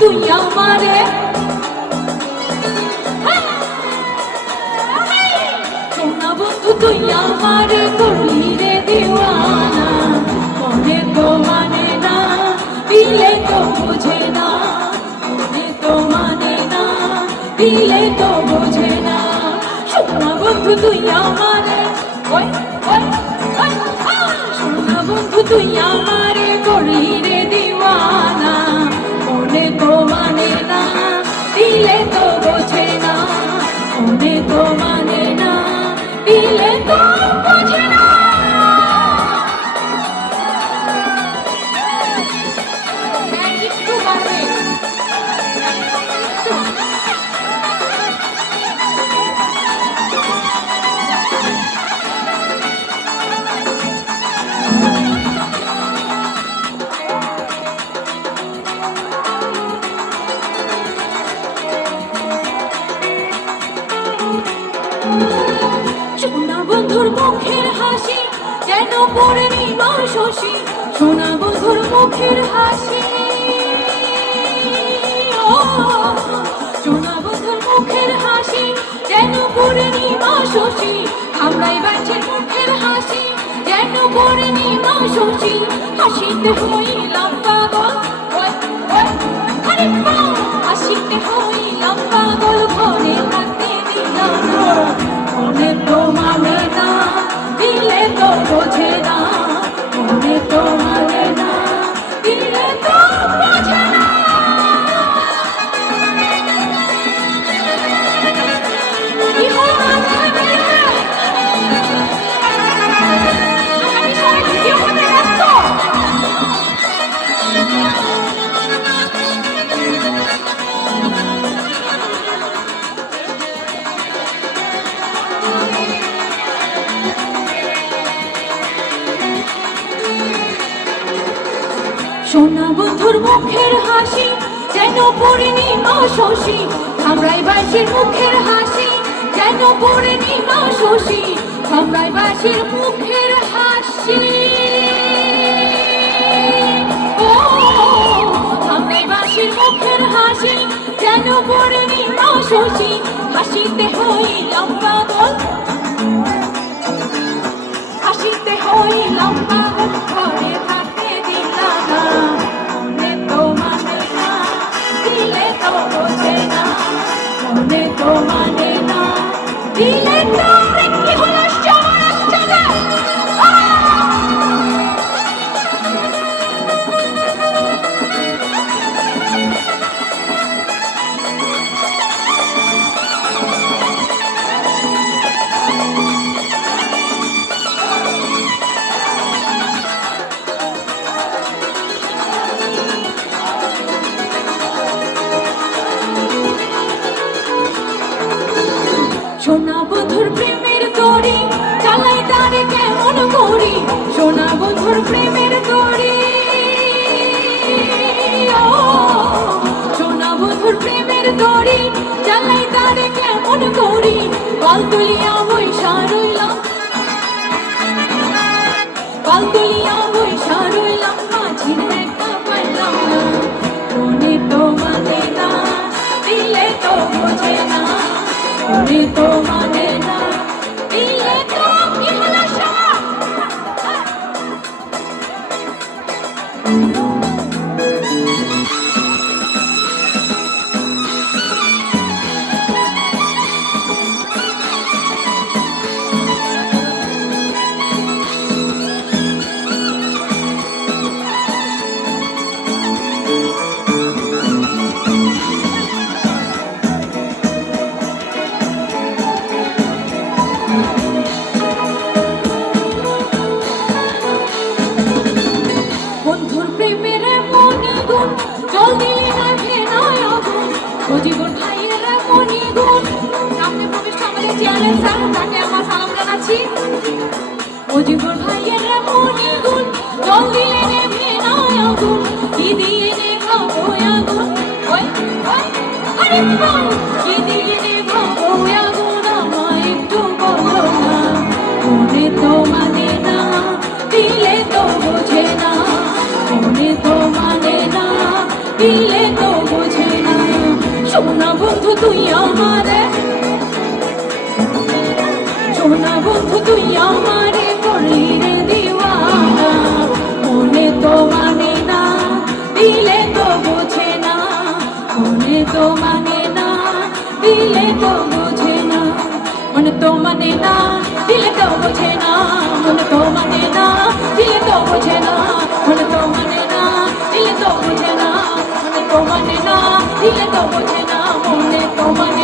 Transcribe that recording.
তুই আমারে সোনা বন্ধু তুই আমারে করলি রে দিওয়ানা মনে তো মানে না দিলে তো বোঝে না মনে তো মানে না দিলে তো বোঝে না সোনা বন্ধু তুই আমারে ওই ওই ওই! সোনা বন্ধু তুই আমারে করলি রে দিলে তো মুখের হাসি, যেন নিল শশী সোনা বন্ধুর মুখের হাসি। সোনা বন্ধুর মুখের হাসি, যেন পড়ে শশী! হাসিতে হইলাম পাগল। সোনা বন্ধুর মুখের হাসি, যেন পূর্ণিমা শশী। আমরাই বাসির মুখের হাসি, যেন পূর্ণিমা শশী। আমরাই বাসির মুখের হাসি। ও আমরাই বাসির মুখের হাসি, যেন পূর্ণিমা শশী। হাসিতে হইলাম পাগল হাসিতে হইলাম পাগল সোনা বন্ধুর প্রেমের দড়ি, চালাই তারে কেমন করি। সোনা বন্ধুর প্রেমের দড়ি। সোনা বন্ধুর প্রেমের দড়ি, চালাই তারে কেমন করি। কল তুলিয়া বৈশা রইলাম। কল তুলিয়া মনে তো আমাদের স্যার তাকে আমার সালাম জানাচ্ছি সজীবন ভাইয়ের মনি গুণ জল দিলে না ভেনায় আগুন কি দিয়ে নেভাবো আগুন ওই ওই আরে কি দিয়ে নেভাবো আগুন আমায় একটু বলো না মনে তো মানে না দিলে তো বোঝে না মনে তো মানে না দিলে তো বোঝে সোনা বন্ধু তুই আমারে তুই আমারে করলি রে দিওয়ানা। মনে তো মানে না, দিলে তো বোঝে না। মনে তো মানে না, দিলে তো বোঝে না। মনে তো মানে না, দিলে তো বোঝে না। মনে তো মানে না, দিলে তো বোঝে না। মনে তো মানে না, দিলে তো বোঝে না। মনে তো মানে না, দিলে তো বোঝে না। মনে তো মানে